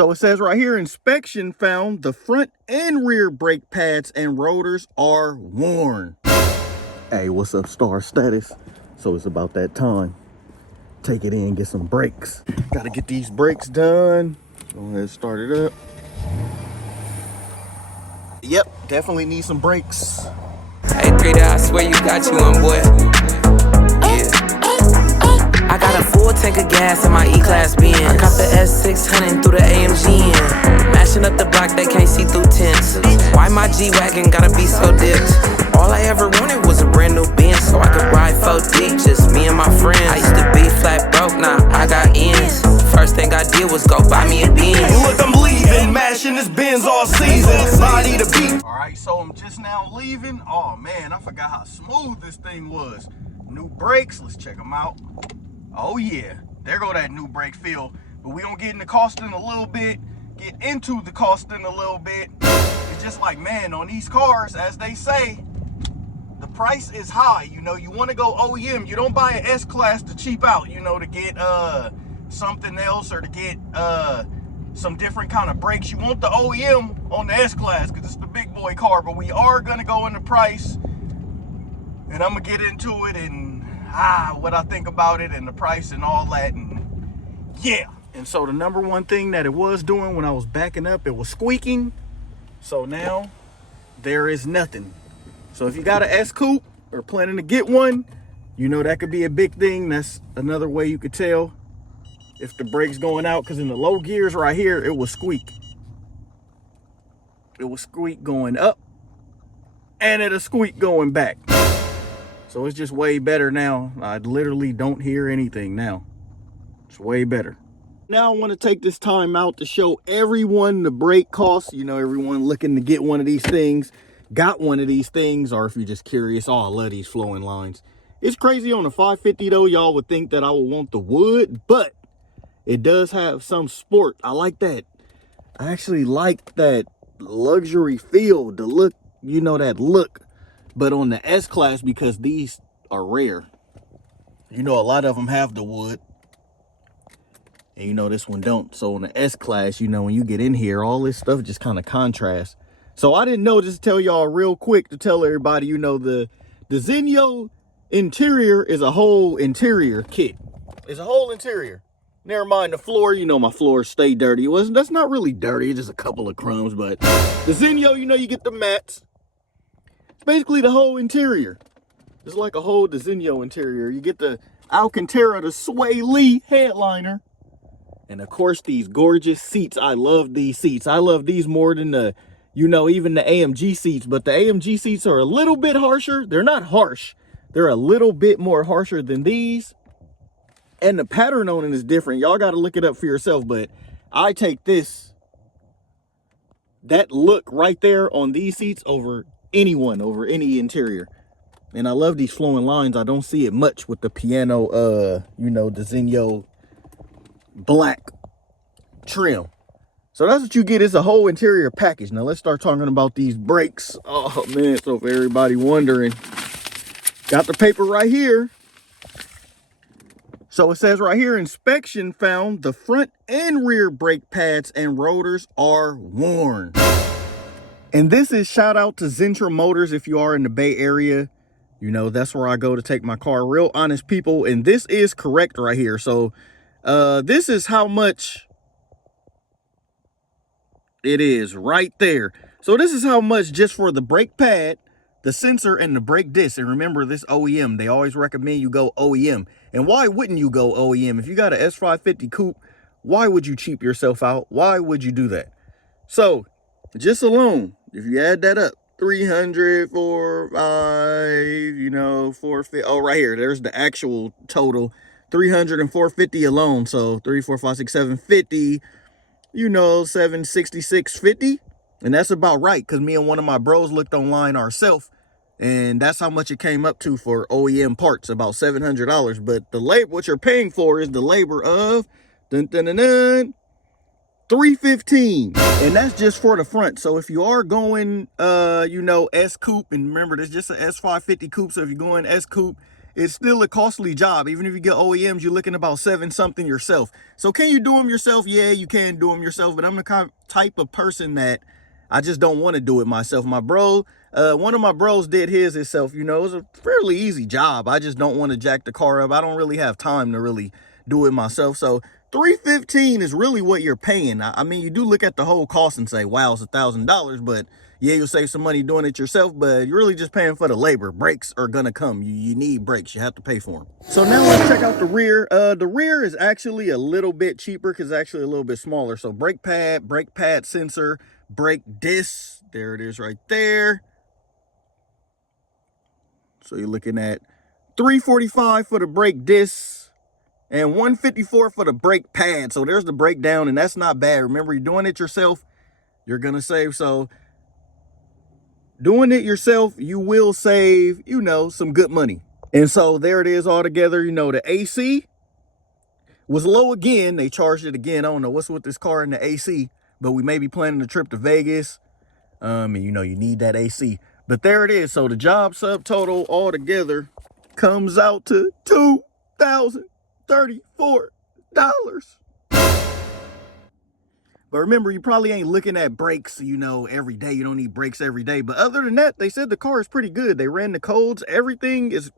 So it says right here, inspection found the front and rear brake pads and rotors are worn. Hey, what's up, Star Status? So it's about that time. Take it in, get some brakes. Gotta get these brakes done. Go ahead and start it up. Yep, definitely need some brakes. Hey, 3 I swear you got you on, boy. Yeah. I got a full tank of gas in my E-Class Benz. I cop the S550 through the AMG in. Mashing up the block, they can't see through tents. Why my G-Wagon gotta be so dipped? All I ever wanted was a brand new Benz, so I could ride 4 deep, just me and my friends. I used to be flat broke, now I got ends. First thing I did was go buy me a Benz. Look, I'm leaving, mashing this Benz all season. Body to beat. All right, so I'm just now leaving. Oh man, I forgot how smooth this thing was. New brakes, let's check them out. Oh yeah, there go that new brake feel. But we gonna get into costing a little bit, get into the costing a little bit. It's just like, man, on these cars, as they say, the price is high. You know, you wanna go OEM. You don't buy an S-Class to cheap out, you know, to get something else or to get some different kind of brakes. You want the OEM on the S-Class because it's the big boy car. But we are gonna go into price, and I'm gonna get into it and what I think about it and the price and all that, and yeah. And so the number one thing that it was doing when I was backing up, it was squeaking. So now there is nothing. So if you got an S Coupe or planning to get one, you know that could be a big thing. That's another way you could tell if the brake's going out, because in the low gears right here, it was squeak. It was squeak going up, and it'll squeak going back. So it's just way better now. I literally don't hear anything now. It's way better. Now I want to take this time out to show everyone the brake costs. You know, everyone looking to get one of these things, got one of these things, or if you're just curious, oh, I love these flowing lines. It's crazy on the 550 though. Y'all would think that I would want the wood, but it does have some sport. I like that. I actually like that luxury feel, the look, you know, that look. But on the S-Class, because these are rare, you know, a lot of them have the wood, and you know this one don't. So on the S-Class, you know, when you get in here, all this stuff just kind of contrasts. So I didn't know, just to tell y'all real quick, to tell everybody, you know, the Designo interior is a whole interior kit. It's a whole interior. Never mind the floor, you know, my floors stay dirty. That's not really dirty, it's just a couple of crumbs. But Designo, you know, you get the mats. It's basically the whole interior. It's like a whole Designo interior. You get the Alcantara, the Sway Lee headliner. And of course, these gorgeous seats. I love these seats. I love these more than the, you know, even the AMG seats. But the AMG seats are a little bit harsher. They're not harsh. They're a little bit more harsher than these. And the pattern on it is different. Y'all got to look it up for yourself. But I take that look right there on these seats over anyone, over any interior. And I love these flowing lines. I don't see it much with the piano, you know, Designo black trim. So that's what you get. It's a whole interior package. Now let's start talking about these brakes. Oh man, so for everybody wondering, got the paper right here. So it says right here, inspection found the front and rear brake pads and rotors are worn. And this is shout out to Zentra Motors. If you are in the Bay Area, you know, that's where I go to take my car. Real honest people. And this is correct right here. So this is how much it is right there. So this is how much just for the brake pad, the sensor, and the brake disc. And remember, this OEM, they always recommend you go OEM. And why wouldn't you go OEM? If you got an S550 Coupe, why would you cheap yourself out? Why would you do that? So just alone, if you add that up, 300, 4, 5, you know, 450. Oh, right here, there's the actual total, 300 and 450 alone. So 3, 4, 5, 6, 750, you know, 766.50. And that's about right, because me and one of my bros looked online ourselves, and that's how much it came up to for OEM parts, about $700. But the labor, what you're paying for is the labor of $315, and that's just for the front. So if you are going, you know, S Coupe, and remember, this is just an S550 Coupe. So if you're going S Coupe it's still a costly job. Even if you get OEMs, you're looking about 7 something yourself. So can you do them yourself? Yeah, you can do them yourself, but I'm the type of person that I just don't want to do it myself. My bro, one of my bros did his himself. You know, it was a fairly easy job. I just don't want to jack the car up. I don't really have time to really do it myself. So $315 is really what you're paying. I mean, you do look at the whole cost and say, wow, it's $1,000, but yeah, you'll save some money doing it yourself, but you're really just paying for the labor. Brakes are gonna come. You need brakes. You have to pay for them. So now let's check out the rear. The rear is actually a little bit cheaper because it's actually a little bit smaller. So brake pad sensor, brake disc. There it is right there. So you're looking at $345 for the brake disc and $154 for the brake pad. So there's the breakdown, and that's not bad. Remember, you're doing it yourself, you're gonna save. So doing it yourself, you will save, you know, some good money. And so there it is all together. You know, the AC was low again. They charged it again. I don't know what's with this car and the AC, but we may be planning a trip to Vegas. And you know, you need that AC. But there it is. So the job subtotal all together comes out to $2,034. But remember, you probably ain't looking at brakes, you know, every day. You don't need brakes every day. But other than that, they said the car is pretty good. They ran the codes. Everything is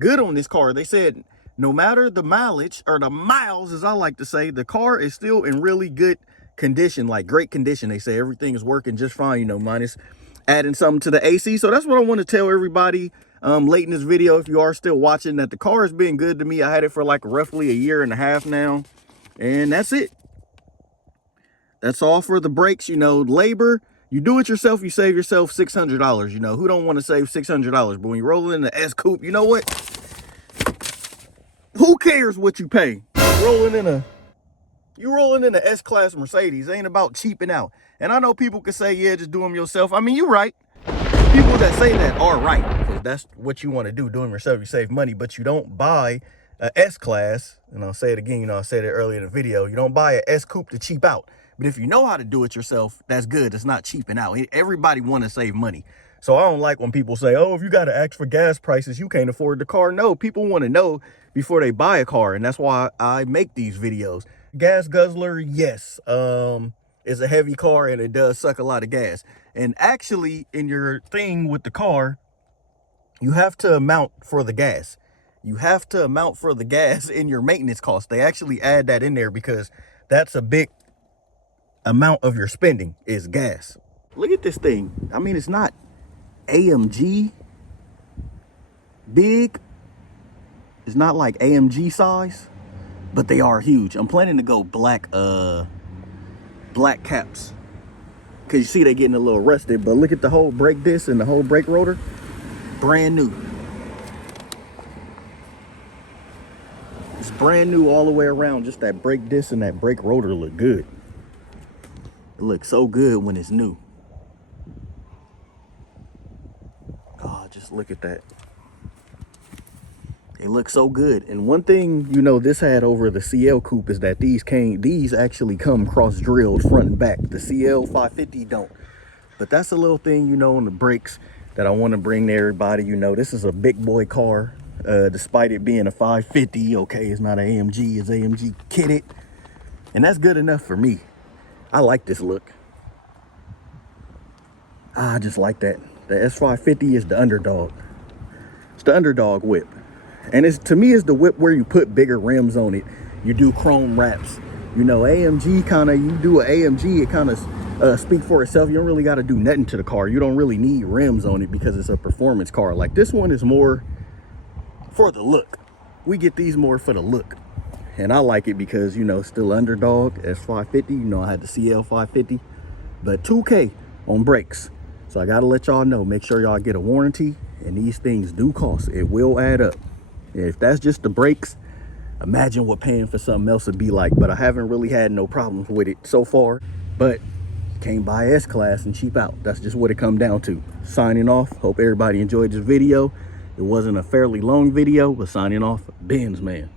good on this car. They said no matter the mileage, or the miles, as I like to say, the car is still in really good condition, like great condition. They say everything is working just fine, you know, minus adding something to the AC. So that's what I want to tell everybody late in this video, if you are still watching, that the car has been good to me. I had it for like roughly 1.5 years now. And that's it. That's all for the brakes. You know, labor, you do it yourself, you save yourself $600. You know, who don't want to save $600? But when you roll in the S Coupe, you know what? Who cares what you pay? You rolling in a S-Class Mercedes. It ain't about cheaping out. And I know people can say, yeah, just do them yourself. I mean, you're right. People that say that are right, because that's what you want to do. Do them yourself, you save money. But you don't buy a S-Class, and I'll say it again, you know, I said it earlier in the video, you don't buy a S Coupe to cheap out. But if you know how to do it yourself, that's good. It's not cheaping out. Everybody want to save money. So I don't like when people say, oh, if you got to ask for gas prices, you can't afford the car. No, people want to know before they buy a car. And that's why I make these videos. Gas guzzler, yes. It's a heavy car and it does suck a lot of gas. And actually, in your thing with the car, you have to amount for the gas. You have to amount for the gas in your maintenance costs. They actually add that in there because that's a big amount of your spending is gas. Look at this thing. I mean, it's not AMG big. It's not like AMG size, but they are huge. I'm planning to go black caps, because you see they getting a little rusted. But look at the whole brake disc and the whole brake rotor, brand new. It's brand new all the way around. Just that brake disc and that brake rotor look good. It looks so good when it's new. God, just look at that. It looks so good. And one thing, you know, this had over the CL Coupe is that these actually come cross drilled front and back. The CL550 don't. But that's a little thing, you know, on the brakes that I want to bring to everybody. You know, this is a big boy car. Despite it being a 550, okay, it's not an AMG, it's AMG kitted. And that's good enough for me. I like this look. I just like that. The S550 is the underdog. It's the underdog whip. And it's, to me, it's the whip where you put bigger rims on it. You do chrome wraps. You know, AMG kind of, you do an AMG, it kind of speak for itself. You don't really got to do nothing to the car. You don't really need rims on it because it's a performance car. Like this one is more for the look. We get these more for the look. And I like it because, you know, still underdog, S550. You know, I had the CL550, but $2K on brakes. So I got to let y'all know, make sure y'all get a warranty, and these things do cost. It will add up. If that's just the brakes, imagine what paying for something else would be like. But I haven't really had no problems with it so far. But can't buy S-Class and cheap out. That's just what it come down to. Signing off. Hope everybody enjoyed this video. It wasn't a fairly long video, but signing off, Benz Man.